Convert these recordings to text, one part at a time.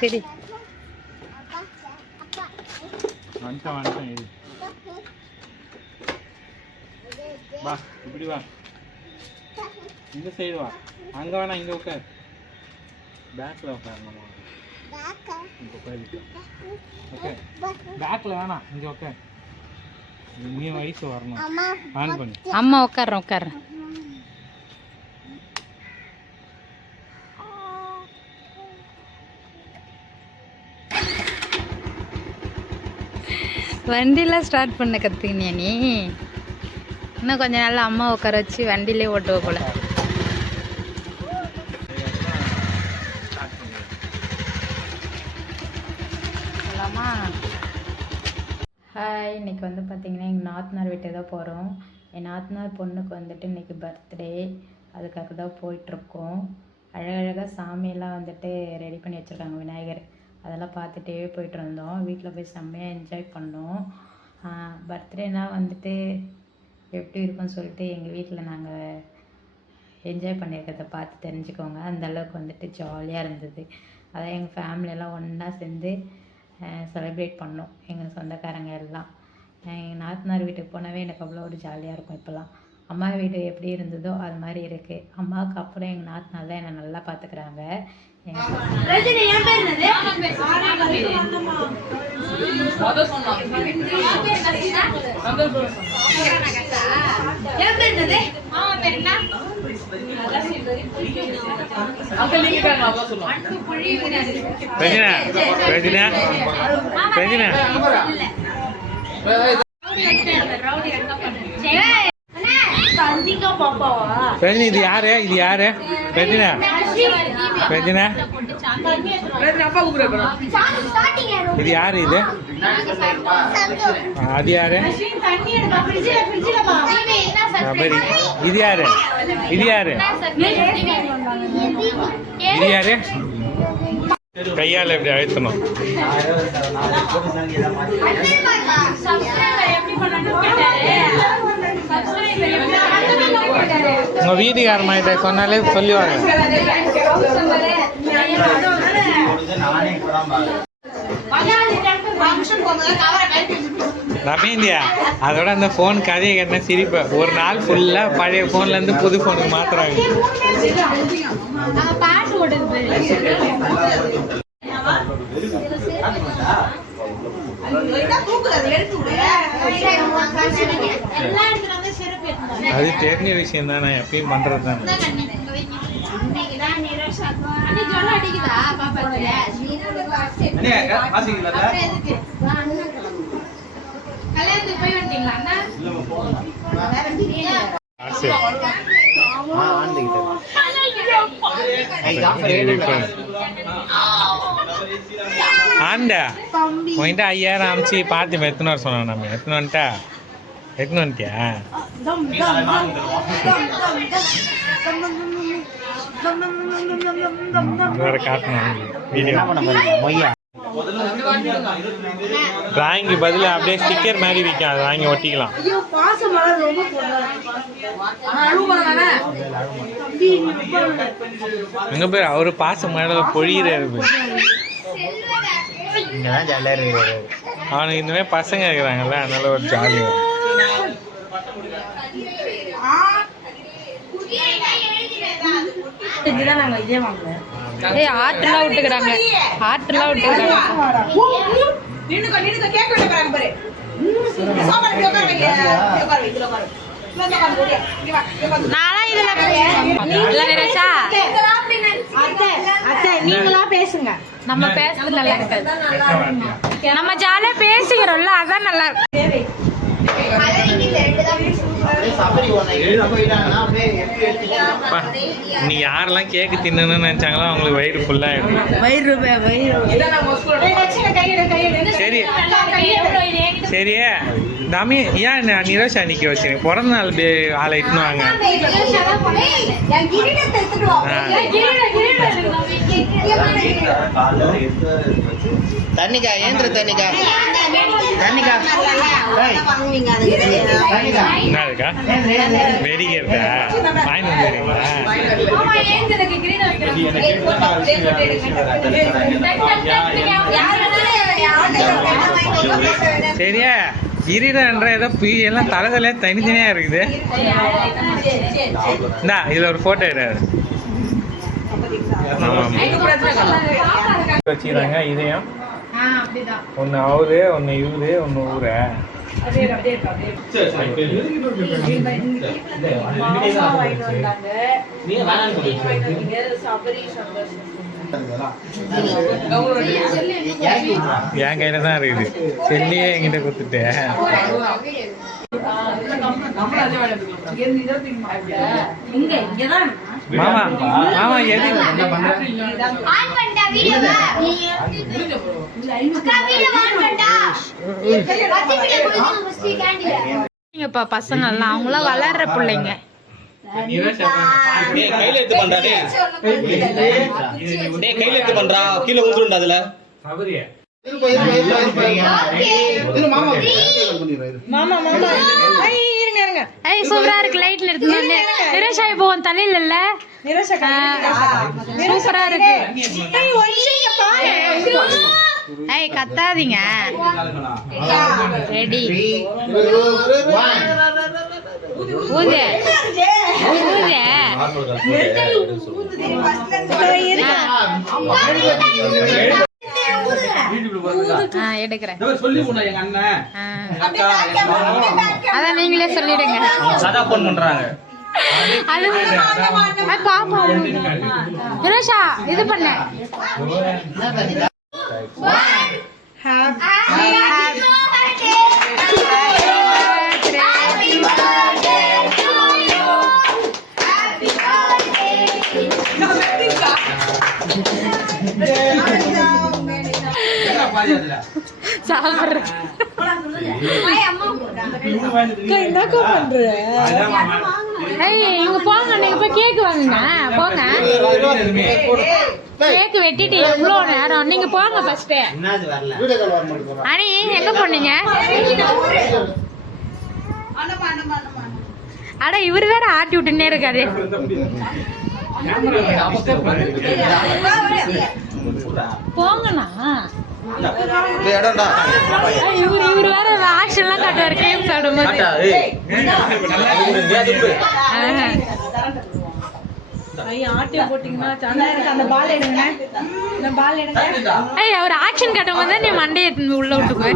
சரி வா இப்படி வா இந்த சைடு வா அங்க வேணா இங்க உட்கார் பேக்ல உட்காரணுமா ஓகே பேக்ல வேணாம் இங்க உட்கார் நீ வயசு வரணும் ஆன் பண்ணு அம்மா உட்கார்றேன் வண்டிலாம் ஸ்டார்ட் பண்ண கற்றுக்கினியா நீ இன்னும் கொஞ்ச நாள் அம்மா உட்கார வச்சு வண்டியிலே ஓட்டுவ போல. சொல்லலாமா? ஹாய், இன்றைக்கி வந்து பார்த்திங்கன்னா எங்கள் நாத்தனார் வீட்டுக்கு தான் போகிறோம். என் நாத்தனார் பொண்ணுக்கு வந்துட்டு இன்றைக்கி பர்த்டே, அதுக்காக தான் போயிட்டுருக்கோம். அழகழகாக சாமியெல்லாம் வந்துட்டு ரெடி பண்ணி வச்சுருக்காங்க, விநாயகர். அதெல்லாம் பார்த்துட்டே போயிட்டு இருந்தோம். வீட்டில் போய் செம்மையாக என்ஜாய் பண்ணோம். பர்த்டேனால் வந்துட்டு எப்படி இருக்குன்னு சொல்லிட்டு எங்கள் வீட்டில் நாங்கள் என்ஜாய் பண்ணியிருக்கிறத பார்த்து தெரிஞ்சுக்கோங்க. அந்தளவுக்கு வந்துட்டு ஜாலியாக இருந்தது. அதான் எங்கள் ஃபேமிலியெல்லாம் ஒன்றா சேர்ந்து செலிப்ரேட் பண்ணோம், எங்கள் சொந்தக்காரங்க எல்லாம். எங்கள் நாத்தனார் வீட்டுக்கு போனாவே எனக்கு அவ்வளோ ஒரு ஜாலியாக இருக்கும். இப்போல்லாம் அம்மா வீடு எப்படி இருந்ததோ அது மாதிரி இருக்குது. அம்மாவுக்கு அப்புறம் எங்கள் நாத்தனார் தான் என்னை நல்லா பார்த்துக்கிறாங்க. இது யாரு ரஜினா இது யாரு? இது அது யாரு? இது யாரு? கையால் எப்படி அழுத்தணும்? உங்க வீட்டுக்காரமாயிட்ட சொன்னாலே சொல்லுவாங்க. ரமேந்தியா அதோட அந்த ஃபோன் கதையை கேட்ட சிரிப்ப. ஒரு நாள் ஃபுல்லா பழைய ஃபோன்ல இருந்து புது ஃபோனுக்கு மாத்துறாங்க. அது தெரிஞ்ச விஷயம் தான், நான் எப்பயும் பண்றது தான். ஆண்டா உன்கிட்ட 5000 அமிச்சு பார்த்து எத்தனை வர சொன்னோம். நம்ம எத்தனை வந்துட்டியா? வேற காட்டணும் வீடியோ. டிராயிங்கு பதில் அப்படியே ஸ்டிக்கர் மாதிரி விற்கும், அதை வாங்கி ஒட்டிக்கலாம். எங்க பேர் அவரு பாச மழை பொழியிறாரு. அவனுக்கு இந்த மாதிரி பசங்க இருக்கிறாங்கல்ல, அதனால ஒரு ஜாலியாக. ஆட்டெல்லாம் விட்டுக்கிறாங்க. நீங்களா பேசுங்க, நம்ம பேசுறது நல்லா இருக்காது. நம்ம ஜாலியா பேசிக்கிறோம்ல, அதான் நல்லா இருக்கு. நீ யாரெல்லாம் கேக்கு தின்னு நினைச்சாங்களோ அவங்களுக்கு வயிறு ஃபுல்லாயிடும். சரி சரியே தாமி, ஏன் நிரோஷா நிக்க வச்சு பிறந்த நாள் ஆளை இட்டுன்னு வாங்க. தண்ணிக்கா ஏந்திர தண்ணிக்கா தண்ணிக்கா என்னதுக்கா வெடிக்கிறதா வாங்கி வந்துடுறீங்களா சரியா கிரீடன்ற ஏதோ எல்லாம் தலைதலையா தனித்தனியா இருக்குது இந்தா இதுல ஒரு போட்டோ எடுறாரு வச்சுக்கிறாங்க இதையும் ஒன்னு அவரு ஒன்னு இவரு ஒன்னு ஊர என் கையில தான் இருக்குது செல்லியே என்கிட்ட கொடுத்துட்டு மாமா மாமா எது பசங்க எல்லாம் அவங்களாம் வளர்ற பிள்ளைங்க கையில எடுத்து பண்றா கையில எடுத்து பண்றா கீழே ஊத்துறா அதுல சூப்பரா இருக்கு லைட்ல எடுத்து நிரேஷா இப்போ உன் தலையில இல்ல சூப்பரா இருக்கு ஏய் கத்தாதீங்க ரெடி ஊது எடுக்கிறேன் அதான் நீங்களே சொல்லிடுங்க நிரேஷா இது பண்ண சாப்பிடுறேன் இங்க போங்க நீங்க போய் கேக்கு வாங்குங்க போங்க கேக்கு வெட்டிட்டு எவ்வளோ நேரம் நீங்க போங்க ஃபர்ஸ்ட் அனி எங்க போனீங்க அட இவரு வேற ஆட்டி விட்டுன்னே இருக்காரு போங்கண்ணா இவரு வேற ஆக்ஷன்லாம் காட்டுவாரு கேம் சாப்பிடும்போது அவர் ஆக்ஷன் காட்டும் போது நீ மண்டையை உள்ள விட்டுக்குவே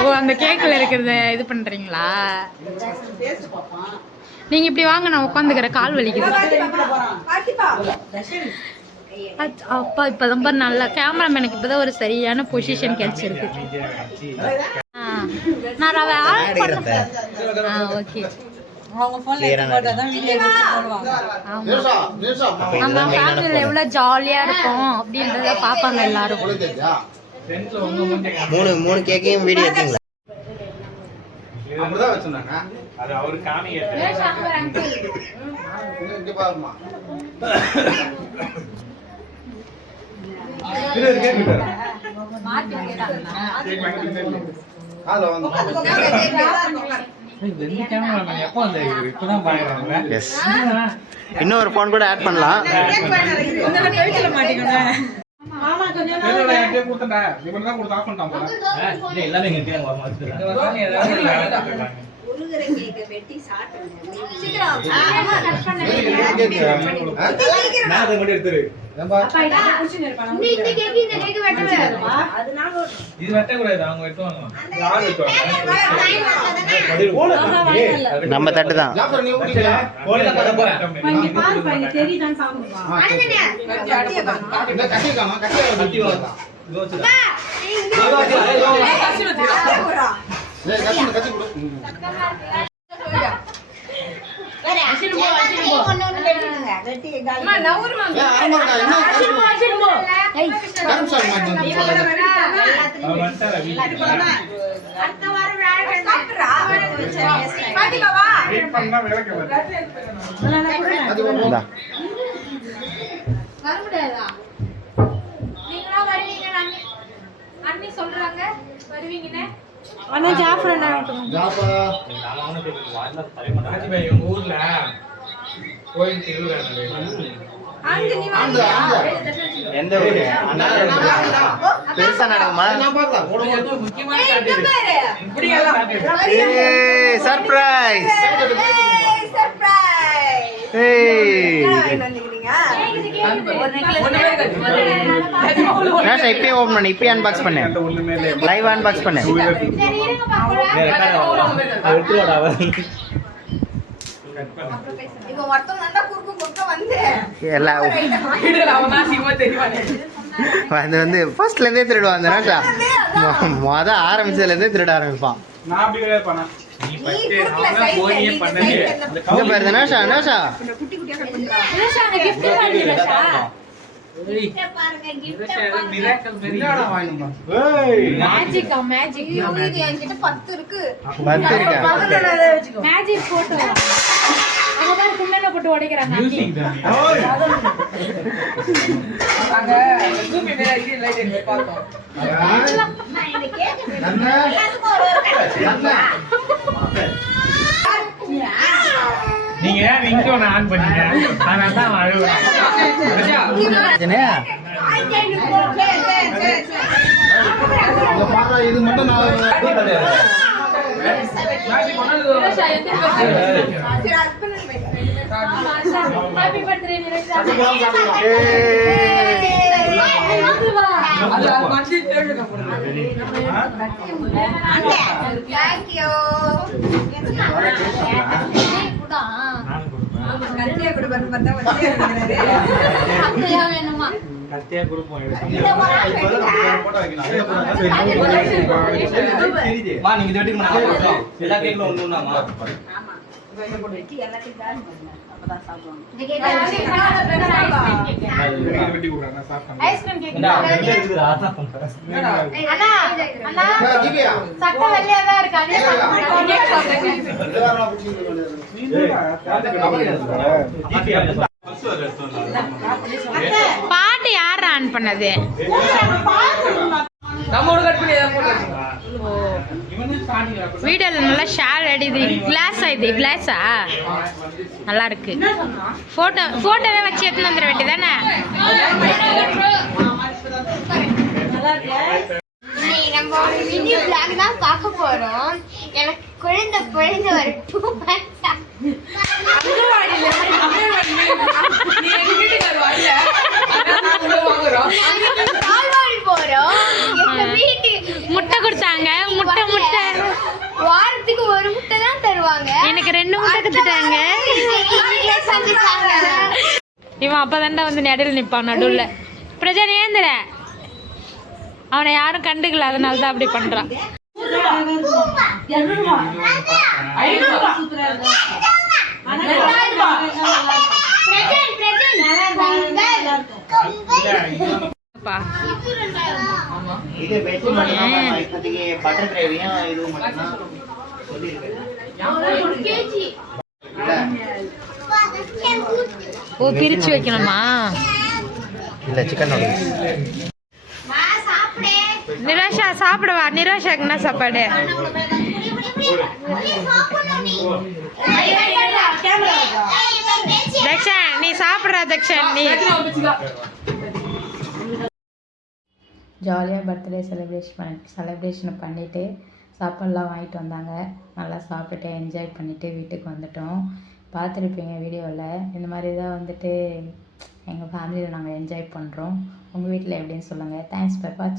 ஓ அந்த கேக்ல இருக்கிறத இது பண்றீங்களா நீங்க இப்படி வாங்க நான் உட்காந்துக்கிறேன் கால் வலிக்குது அப்பா இப்பதான் நல்ல கேமராமேனுக்கு இப்பதான் ஒரு சரியான பொசிஷன் கிடைச்சிருக்கு நான் அவ ஆன் பண்ண ஓகே நம்ம ஃபேமிலியில எவ்வளவு ஜாலியா இருக்கும் அப்படின்றத பாப்பாங்க எல்லாரும் மூணு கேக்கையும் வீடியோ எடுத்தீங்களா அப்படிதான் வச்சிருந்தாங்க அது அவரு காமிங்க இங்க பாருமா இது கேக்குது மாத்தி கேட்டாங்க ஹலோ வந்து இந்த கேமராமேன் எப்போ வந்தாரு இப்பதான் பாக்குறாங்க எஸ் இன்னொரு ஃபோன் கூட ஆட் பண்ணலாம் இந்த கழிச்சல மாட்டீங்க மாமா கொஞ்சம் நேரம் அப்படியே கொடுத்தடா இவன் தான் கொடுத்து ஆஃப் பண்ணிட்டான் போல இல்ல எல்லாமே இங்க கேங்க வர மாதிரி உருகற கேக்க வெட்டி சாப்பிடுங்க சீக்கிரம் கட் பண்ணு நான் அதை மட்டும் எடுத்துரு அப்பா இத குடிச்சு நிர்பானா இந்த கேக் வெட்டவே அது நாங்க இது வெட்ட கூடாது அவங்க வெட்டுவாங்க யார் வெட்டுவாங்க நம்ம தட்டு தான் ஜாஃபர் நீ ஊடில கோல்ல கட்ட போறேன் கொஞ்சம் பாரு பையன் தெரி தான் சாப்பிடுவா அண்ணனே கட்டி காமா கட்டி வா யோசிடா கட்டி கொடு வேற அசின் போ ஒண்ணு வெட்டிடுங்க வெட்டி காலி அம்மா நவுருமா அசின் போ ஏய் கரம் சார் மாட்டேன் அடுத்த வாரம் வேற சாப்பிடுறா பாட்டி பாவா வெயிட் பண்ணா வேற கேவல இந்தா அண்ணா ஜாஃபர் அண்ணா விட்டுருங்க. ஊர்ல கோயில் திருவிழா எந்த ஊரு பெருசா நடக்குமா? சர்ப்ரைஸ்! இப்பயே ஓபன் பண்ணு, இப்பயே அன்பாக்ஸ் பண்ணு, லைவ் அன்பாக்ஸ் பண்ணு. வந்து ஃபர்ஸ்ட்ல இருந்தே திருடுவான் மொத ஆரம்பிச்சதுல இருந்தே திருட ஆரம்பிப்பான். நான் அப்படி கிடையாது பண்ண நீ பண்ணவே இங்க பாரு தனாஷா, தனாஷா மேஜிக் மேஜிக் என்கிட்ட 10 இருக்கு. 10 இருக்கா? மேஜிக் போட்டோ அங்க பாரு குண்டல போட்டு உடைக்கறாங்க. அங்க கூப்பி மேல இது லைட் எடுத்து பார்த்தோம். நான் இத கேக்குறேன். எல்லாத்துக்கும் ஒரு நீங்க ரிங்டோன் ஆன் பண்ணீங்க அதனால தான் அழுவுறேன். இது மட்டும் நான் ஹேப்பி பர்த்டே நிரேஷா. அது வந்து தேடுங்க போடுங்க. Thank you. கத்தியா குடுப்பறது பார்த்தா வந்து கத்தியா வேணுமா? கத்தியா குடுப்போம். வா நீங்க இது வெட்டிக்கு நான் போறோம். எல்லா கேக்ல ஒண்ணுனாமா? ஆமா. இங்க போட்டு வெட்டி எல்லாத்தையும் ஜாயின் பண்ணுங்க. அப்பதான் சாப்பிடுவாங்க. வெட்டி குடுறேன் நான் சாப்பிட்டேன். Ice cream cake. இந்தா ரெண்டு இருக்குது ஆனா அண்ணா அண்ணா சட்டை வெள்ளையா தான் இருக்கு. அதே பாட்டு யார் ஆன் பண்ணது? நம்மோட கட் பண்ணி ஏதாவது போட்டு வீடியோல நல்லா ஷேர் அடிது. கிளாஸா இது? கிளாஸா நல்லா இருக்கு. போட்டோவே வச்சு எடுத்து வந்துட வேண்டியதானே? நம்ம ஒரு வீடியோ பிளாக் தான் பார்க்க போறோம். எனக்கு குழந்தை ஒரு 2 months பால்வாடி போறோம். எங்க வீட்டுக்கு முட்டை கொடுத்தாங்க. முட்டை முட்டை வாரத்துக்கு ஒரு முட்டை தான் தருவாங்க. எனக்கு 2 முட்டை கொடுத்துட்டாங்க. சந்திச்சாங்க. இவன் அப்பதான்டா வந்து நடுவில் நிற்பான். நடுவில் பிரஜன் ஏந்திர அவனை யாரும் கண்டுக்கல, அதனால தான் அப்படி பண்றான். இது வெஜ் மட்டும் தான் இப்போதைக்கு பட்டர் கிரேவியும் இதுவும் மட்டும் தான் சொல்லியிருக்கேன். ஓ பிரிச்சு வைக்கணுமா? இல்ல சிக்கன் நூடுல்ஸ். நிராஷா சாப்பிடுவா. நிராஷாக்கு என்ன சாப்பாடு? தக்ஷன் நீ சாப்பிடுற. தக்ஷன் நீ ஜாலியாக பர்த்டே செலிப்ரேஷன் பண்ணிவிட்டு சாப்பாடுலாம் வாங்கிட்டு வந்தாங்க. நல்லா சாப்பிட்டுட்டு என்ஜாய் பண்ணிவிட்டு வீட்டுக்கு வந்துட்டோம். பார்த்துருப்பீங்க வீடியோவில். இந்த மாதிரி தான் வந்துட்டு எங்கள் ஃபேமிலியில் நாங்கள் என்ஜாய் பண்ணுறோம். உங்கள் வீட்டில் எப்படின்னு சொல்லுங்கள். தேங்க்ஸ் ஃபார் வாட்சிங்.